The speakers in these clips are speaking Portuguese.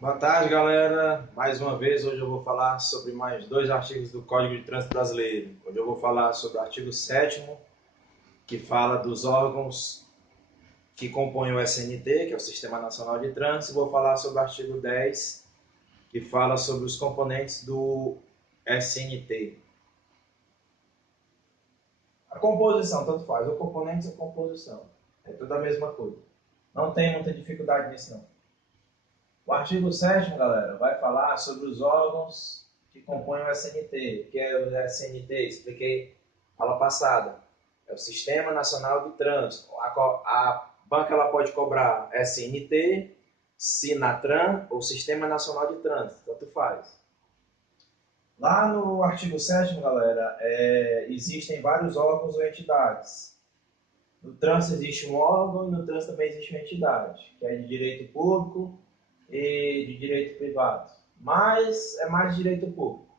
Boa tarde, galera. Mais uma vez, hoje eu vou falar sobre mais dois artigos do Código de Trânsito Brasileiro. Hoje eu vou falar sobre o artigo 7º, que fala dos órgãos que compõem o SNT, que é o Sistema Nacional de Trânsito, e vou falar sobre o artigo 10, que fala sobre os componentes do SNT. A composição, tanto faz, ou componentes ou composição. É tudo a mesma coisa. Não tem muita dificuldade nisso, não. O artigo 7º, galera, vai falar sobre os órgãos que compõem o SNT. O que é o SNT? Expliquei aula passada. É o Sistema Nacional de Trânsito. A banca ela pode cobrar SNT, Sinatran ou Sistema Nacional de Trânsito, tanto faz. Lá no artigo 7º, galera, existem vários órgãos ou entidades. No trânsito existe um órgão e no trânsito também existe uma entidade, que é de direito público e de direito privado, mas é mais direito público.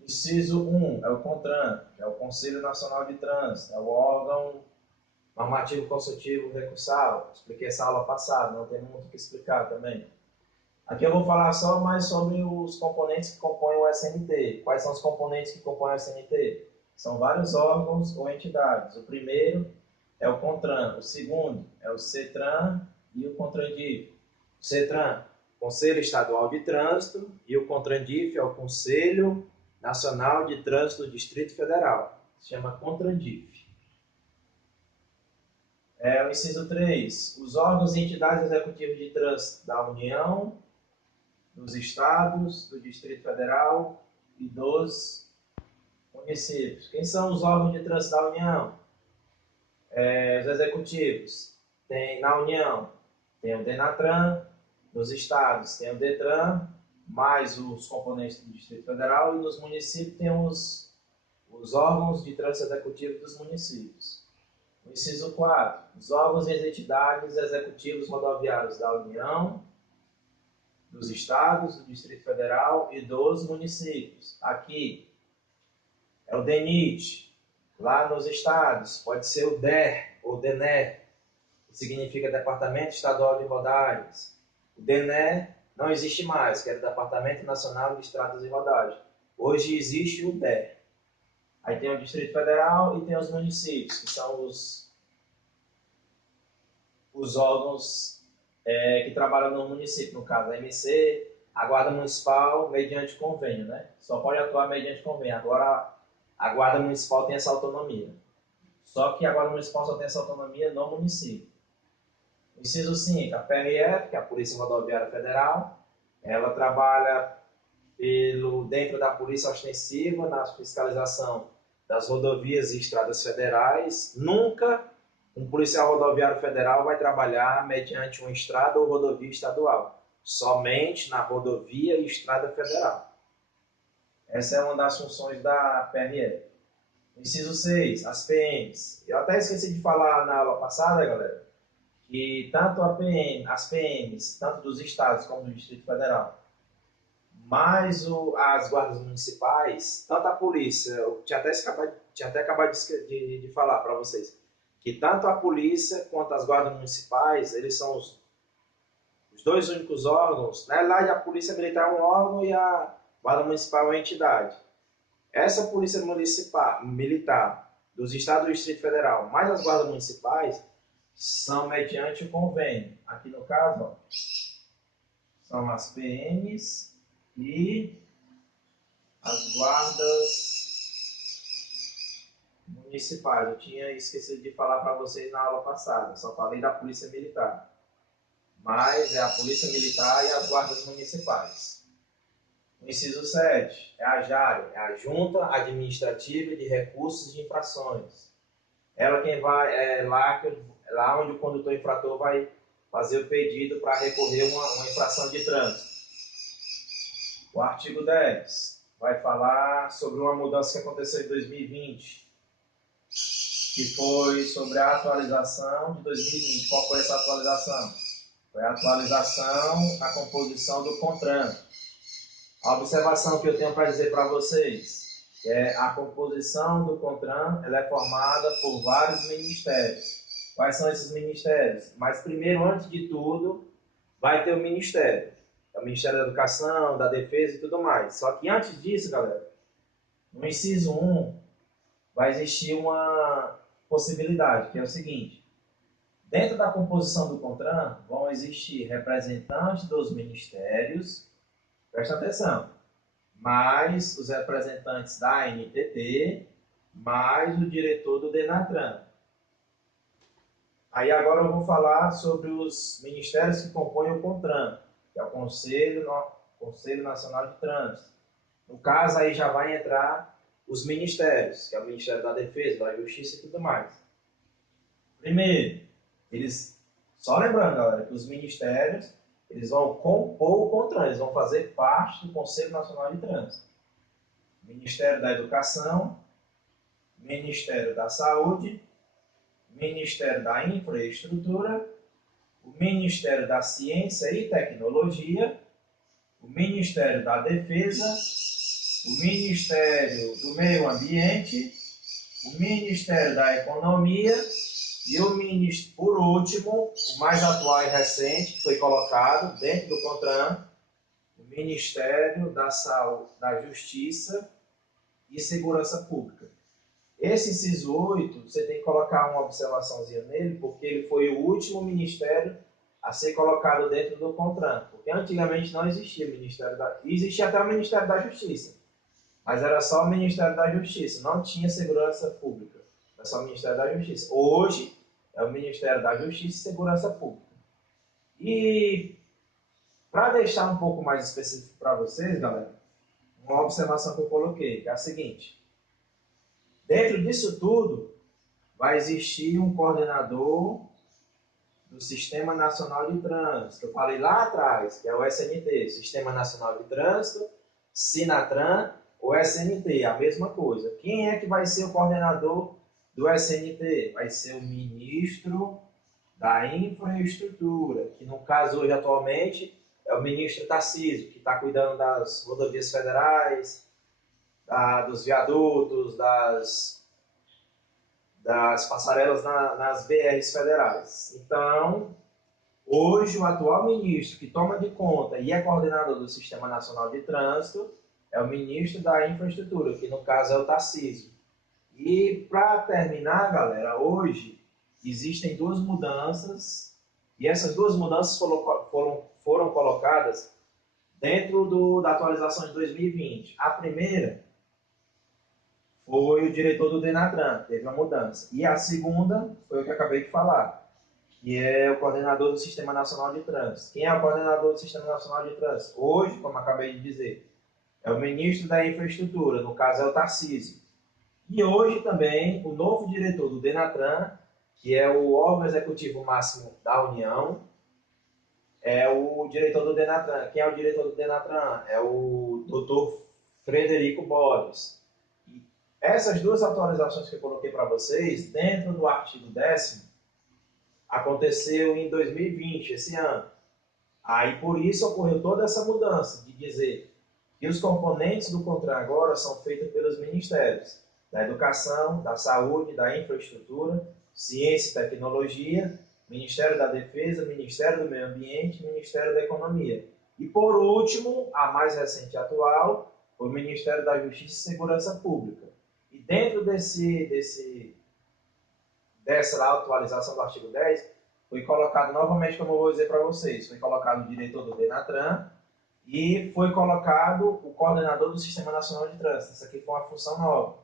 Inciso 1 é o CONTRAN, que é o Conselho Nacional de Trânsito, é o órgão normativo consultivo recursal. Expliquei essa aula passada, não tem muito o que explicar também. Aqui eu vou falar só mais sobre os componentes que compõem o SNT. Quais são os componentes que compõem o SNT? São vários órgãos ou entidades. O primeiro é o CONTRAN, o segundo é o CETRAN e o CONTRANDIF. O CETRAN, Conselho Estadual de Trânsito, e o CONTRANDIF é o Conselho Nacional de Trânsito do Distrito Federal. Se chama CONTRANDIF. O inciso 3, os órgãos e entidades executivas de trânsito da União, dos estados, do Distrito Federal e dos municípios. Quem são os órgãos de trânsito da União? Os executivos. Na União tem o DENATRAN, nos estados tem o DETRAN, mais os componentes do Distrito Federal, e nos municípios tem os órgãos de trânsito executivo dos municípios. O inciso 4, os órgãos e as entidades executivos rodoviários da União, dos estados, do Distrito Federal e dos municípios. Aqui é o DENIT, lá nos estados pode ser o DER ou DENER, que significa Departamento Estadual de Rodagens. O DENER não existe mais, que era o Departamento Nacional de Estradas e Rodagens. Hoje existe o DER. Aí tem o Distrito Federal e tem os municípios, que são os órgãos que trabalham no município, no caso a MC, a Guarda Municipal, mediante convênio, né? Só pode atuar mediante convênio. Agora a Guarda Municipal tem essa autonomia. Só que a Guarda Municipal só tem essa autonomia no município. Inciso 5, a PRF, que é a Polícia Rodoviária Federal, ela trabalha dentro da Polícia Ostensiva, na fiscalização das rodovias e estradas federais. Nunca um policial rodoviário federal vai trabalhar mediante uma estrada ou rodovia estadual, somente na rodovia e estrada federal. Essa é uma das funções da PRF. Inciso 6, as PMs. Eu até esqueci de falar na aula passada, galera, que tanto as PMs, tanto dos estados como do Distrito Federal, mais as guardas municipais, tanto a polícia, eu tinha até acabado de falar para vocês, que tanto a polícia quanto as guardas municipais, eles são os dois únicos órgãos. Na verdade, a polícia militar é um órgão e a guarda municipal é uma entidade. Essa polícia militar dos estados do Distrito Federal, mais as guardas municipais, são mediante o convênio. Aqui no caso, ó, são as PMs e as guardas municipais. Eu tinha esquecido de falar para vocês na aula passada, só falei da Polícia Militar. Mas é a Polícia Militar e as guardas municipais. O inciso 7 é a JARE, é a Junta Administrativa de Recursos de Infrações. Ela quem vai, lá onde o condutor infrator vai fazer o pedido para recorrer uma infração de trânsito. O artigo 10 vai falar sobre uma mudança que aconteceu em 2020, que foi sobre a atualização de 2020. Qual foi essa atualização? Foi a atualização da composição do CONTRAN. A observação que eu tenho para dizer para vocês é a composição do CONTRAN, ela é formada por vários ministérios. Quais são esses ministérios? Mas primeiro, antes de tudo, vai ter o Ministério. É o Ministério da Educação, da Defesa e tudo mais. Só que antes disso, galera, no inciso 1, vai existir uma possibilidade, que é o seguinte: dentro da composição do CONTRAN, vão existir representantes dos ministérios, presta atenção, mais os representantes da ANTT, mais o diretor do DENATRAN. Aí agora eu vou falar sobre os ministérios que compõem o CONTRAN, que é o Conselho Nacional de Trânsito. No caso, aí já vai entrar os ministérios, que é o Ministério da Defesa, da Justiça e tudo mais. Primeiro, só lembrando, galera, que os ministérios, eles vão compor o CONTRAN, eles vão fazer parte do Conselho Nacional de Trânsito. Ministério da Educação, Ministério da Saúde, Ministério da Infraestrutura, o Ministério da Ciência e Tecnologia, o Ministério da Defesa, o Ministério do Meio Ambiente, o Ministério da Economia e por último, o mais atual e recente, que foi colocado dentro do CONTRAN, o Ministério da Saúde, da Justiça e Segurança Pública. Esse inciso 8, você tem que colocar uma observaçãozinha nele, porque ele foi o último ministério a ser colocado dentro do CONTRAN. Porque antigamente não existia o Ministério da... Existia até o Ministério da Justiça, mas era só o Ministério da Justiça, não tinha Segurança Pública. Era só o Ministério da Justiça. Hoje é o Ministério da Justiça e Segurança Pública. E para deixar um pouco mais específico para vocês, galera, uma observação que eu coloquei, que é a seguinte: dentro disso tudo, vai existir um coordenador do Sistema Nacional de Trânsito, que eu falei lá atrás, que é o SNT, Sistema Nacional de Trânsito, Sinatran ou SNT, a mesma coisa. Quem é que vai ser o coordenador do SNT? Vai ser o ministro da Infraestrutura, que no caso hoje atualmente é o ministro Tarcísio, que está cuidando das rodovias federais, dos viadutos, das passarelas nas BRs federais. Então, hoje o atual ministro que toma de conta e é coordenador do Sistema Nacional de Trânsito é o ministro da Infraestrutura, que no caso é o Tarcísio. E para terminar, galera, hoje existem duas mudanças, e essas duas mudanças foram colocadas dentro da atualização de 2020. A primeira foi o diretor do DENATRAN, teve uma mudança. E a segunda foi o que eu acabei de falar, que é o coordenador do Sistema Nacional de Trânsito. Quem é o coordenador do Sistema Nacional de Trânsito? Hoje, como acabei de dizer, é o ministro da Infraestrutura, no caso é o Tarcísio. E hoje também o novo diretor do DENATRAN, que é o órgão executivo máximo da União, é o diretor do DENATRAN. Quem é o diretor do DENATRAN? É o Dr. Frederico Borges. E essas duas atualizações que eu coloquei para vocês, dentro do artigo 10º, aconteceu em 2020, esse ano. Aí por isso ocorreu toda essa mudança de dizer que os componentes do CONTRAN agora são feitos pelos ministérios da Educação, da Saúde, da Infraestrutura, Ciência e Tecnologia, Ministério da Defesa, Ministério do Meio Ambiente e Ministério da Economia. E por último, a mais recente e atual, foi o Ministério da Justiça e Segurança Pública. E dentro dessa atualização do artigo 10, foi colocado novamente, como eu vou dizer para vocês, foi colocado o diretor do DENATRAN e foi colocado o coordenador do Sistema Nacional de Trânsito. Essa aqui foi uma função nova,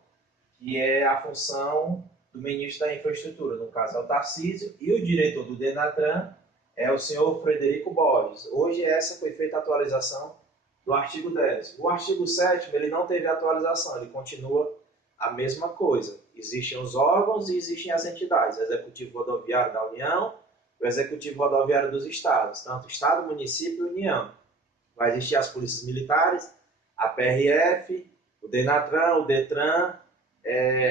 que é a função do ministro da Infraestrutura, no caso é o Tarcísio, e o diretor do DENATRAN é o senhor Frederico Borges. Hoje essa foi feita a atualização do artigo 10. O artigo 7º, ele não teve atualização, ele continua a mesma coisa. Existem os órgãos e existem as entidades, o Executivo Rodoviário da União, o Executivo Rodoviário dos Estados, tanto Estado, Município e União. Vai existir as polícias militares, a PRF, o DENATRAN, o DETRAN,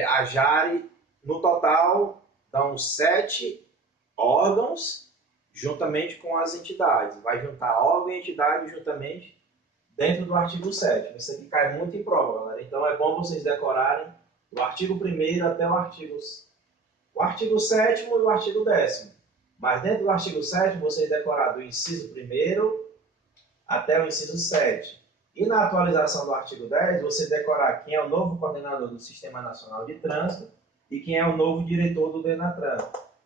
a JARE. No total, dão 7 órgãos juntamente com as entidades. Vai juntar órgão e entidade juntamente dentro do artigo 7º. Isso aqui cai muito em prova, galera. Então é bom vocês decorarem do artigo 1º até o artigo 7º e o artigo 10º. Mas dentro do artigo 7º, você decorar do inciso 1º até o inciso 7. E na atualização do artigo 10, você decorar quem é o novo coordenador do Sistema Nacional de Trânsito e quem é o novo diretor do DENATRAN.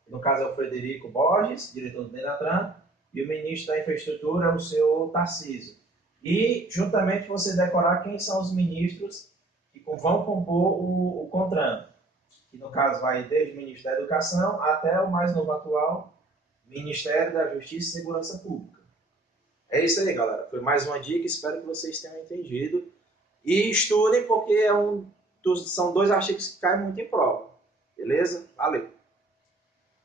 No caso é o Frederico Borges, diretor do DENATRAN, e o ministro da Infraestrutura é o senhor Tarcísio. E, juntamente, você decorar quem são os ministros que vão compor o CONTRAN, que no caso vai desde o ministro da Educação até o mais novo atual, Ministério da Justiça e Segurança Pública. É isso aí, galera. Foi mais uma dica, espero que vocês tenham entendido. E estudem, porque são 2 artigos que caem muito em prova. Beleza? Valeu!